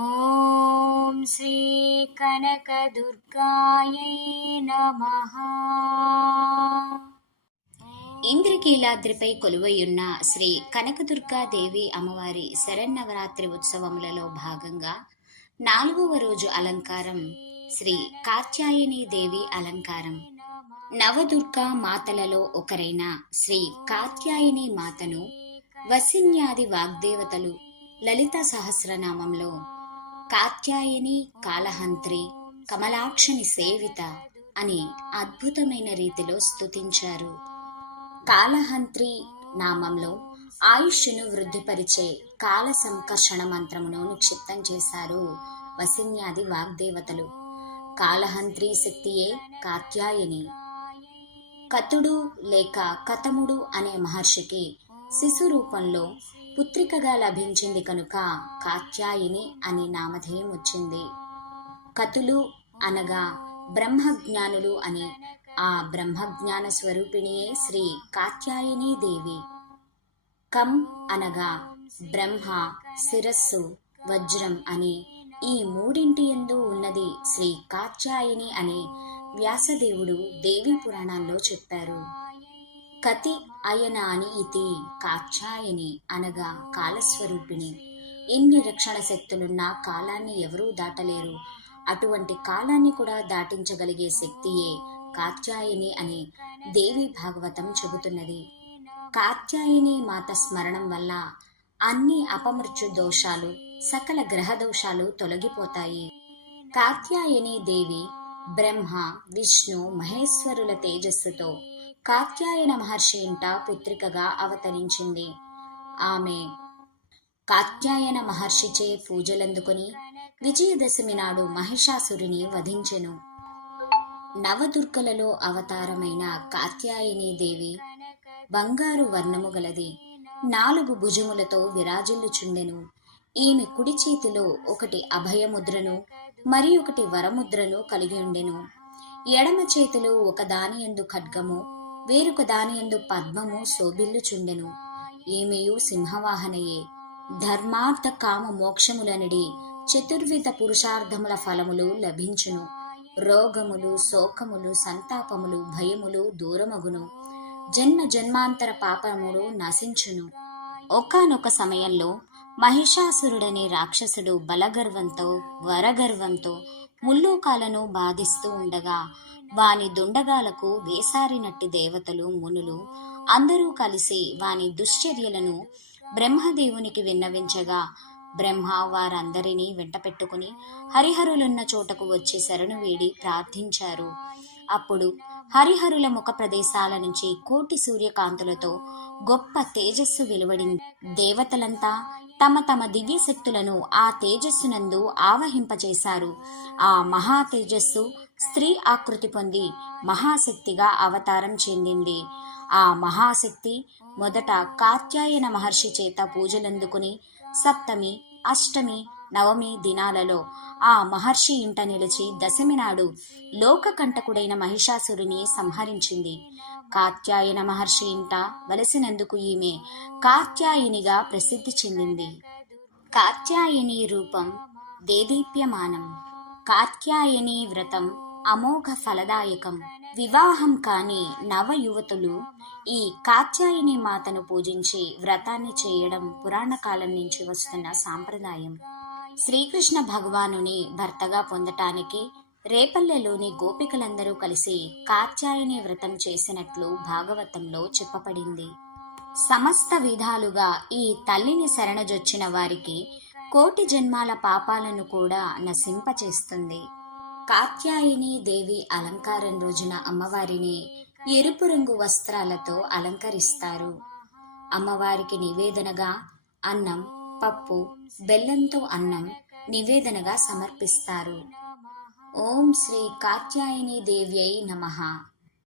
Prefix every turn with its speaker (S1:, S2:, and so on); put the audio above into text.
S1: ఓం శ్రీ శ్రీకనకదుర్గాయై నమ.
S2: ఇంద్రకీలాద్రిపై కొలువయున్న శ్రీ కనకదుర్గా దేవి అమ్మవారి శరన్నవరాత్రి ఉత్సవములలో భాగంగా నాలుగవ రోజు అలంకారం శ్రీ కాత్యాయని దేవి అలంకారం. నవదుర్గా మాతలలో ఒకరైన శ్రీ కాత్యాయని మాతను వసిన్యాది వాగ్దేవతలు లలిత సహస్రనామంలో కాత్యాయని కాలహంత్రి కమలాక్షని సేవిత అని అద్భుతమైన రీతిలో స్తుతించారు. కాలహంత్రి నామంలో ఆయుష్ను వృద్ధిపరిచే కాల సంకర్షణ మంత్రమును నిక్షిప్తం చేశారు వసిన్యాది వాగ్దేవతలు. కాలహంత్రి శక్తియే కాత్యాయని. కతుడు లేక కతముడు అనే మహర్షికి శిశు రూపంలో పుత్రికగా లభించింది కనుక కాత్యాయిని అనే నామధేయం వచ్చింది. కతులు అనగా బ్రహ్మజ్ఞానులు అని ఆ బ్రహ్మజ్ఞాన స్వరూపిణియే శ్రీ కాత్యాయని దేవి. కం అనగా బ్రహ్మ శిరస్సు వజ్రం అని ఈ మూడింటి ఎందు ఉన్నది శ్రీ కాత్యాయని అని వ్యాసదేవుడు దేవి పురాణాల్లో చెప్పారు. కతి అయనాని ఇతి కాత్యాయని అనగా కాలస్వరూపిణి. ఎన్ని రక్షణ శక్తులున్నా కాలాన్ని ఎవరూ దాటలేరు. అటువంటి కాలాన్ని కూడా దాటించగలిగే శక్తియే కాత్యాయని అని దేవి భాగవతం చెబుతున్నది. కాత్యాయని మాత స్మరణం వల్ల అన్ని అపమృత్యు దోషాలు సకల గ్రహ దోషాలు తొలగిపోతాయి. కాత్యాయని దేవి బ్రహ్మ విష్ణు మహేశ్వరుల తేజస్సుతో కాత్యాయన మహర్షి ఇంట పుత్రికగా అవతరించింది. ఆమె కాత్యాయన మహర్షిచే పూజలందుకొని విజయదశమి నాడు మహిషాసురిని వధించెను. నవదుర్గలలో అవతారమైన కాత్యాయని దేవి బంగారు వర్ణము గలది. నాలుగు భుజములతో విరాజిల్లుచుండెను. ఈమె కుడి చేతిలో ఒకటి అభయముద్రను మరి ఒకటి వరముద్రను కలిగి ఉండెను. ఎడమ చేతిలో ఒకదాని ఎందు ఖడ్గము వేరొక దాని ఎందు పద్మము శోభిల్లుచుండెను. ఈమెయు సింహవాహనయే? ధర్మార్థ కామ మోక్షములనడి చతుర్విధ పురుషార్థముల ఫలములు లభించును. రోగములు శోకములు సంతాపములు భయములు దూరమగును. జన్మ జన్మాంతర పాపములు నశించును. ఒకానొక సమయంలో మహిషాసురుడనే రాక్షసుడు బలగర్వంతో వరగర్వంతో ముల్లోకాలను బాధిస్తూ ఉండగా వాని దుండగాలకు వేసారినట్టు దేవతలు మునులు అందరూ కలిసి వాని దుశ్చర్యలను బ్రహ్మదేవునికి విన్నవించగా బ్రహ్మ వారందరినీ వెంటపెట్టుకుని హరిహరులున్న చోటకు వచ్చి శరణు వేడి ప్రార్థించారు. అప్పుడు హరిహరుల ముఖ ప్రదేశాల నుంచి కోటి సూర్యకాంతులతో గొప్ప తేజస్సు వెలువడింది. దేవతలంతా తమ తమ దివ్య శక్తులను ఆ తేజస్సునందు ఆవహింపచేశారు ఆ మహా తేజస్సు స్త్రీ ఆకృతి పొంది మహాశక్తిగా అవతారం చెందింది. ఆ మహాశక్తి మొదట కాత్యాయన మహర్షి చేత పూజలందుకుని సప్తమి అష్టమి నవమి దినాలలో ఆ మహర్షి ఇంట నిలిచి దశమి నాడు లోకకంటకుడైన మహిషాసురుని సంహరించింది. కాత్యాయన మహర్షి ఇంట వలసినందుకు ఈమె కాత్యాయినిగా ప్రసిద్ధి చెందింది. కాత్యాయని రూపం దేదీప్యమానం. కాత్యాయని వ్రతం అమోఘ ఫలదాయకం. వివాహం కాని నవ యువతులు ఈ కాత్యాయని మాతను పూజించి వ్రతాన్ని చేయడం పురాణ కాలం నుంచి వస్తున్న సాంప్రదాయం. శ్రీకృష్ణ భగవానుని భర్తగా పొందటానికి రేపల్లెలోని గోపికలందరూ కలిసి కాత్యాయని వ్రతం చేసినట్లు భాగవతంలో చెప్పబడింది. సమస్త విధాలుగా ఈ తల్లిని శరణజొచ్చిన వారికి కోటి జన్మాల పాపాలను కూడా నశింపచేస్తుంది. కాత్యాయని దేవి అలంకారం రోజున అమ్మవారిని ఎరుపు రంగు వస్త్రాలతో అలంకరిస్తారు. అమ్మవారికి నివేదనగా అన్నం పప్పు బెల్లంతో అన్నం నివేదనగా సమర్పిస్తారు. ఓం శ్రీ కాత్యాయని దేవ్యై నమః.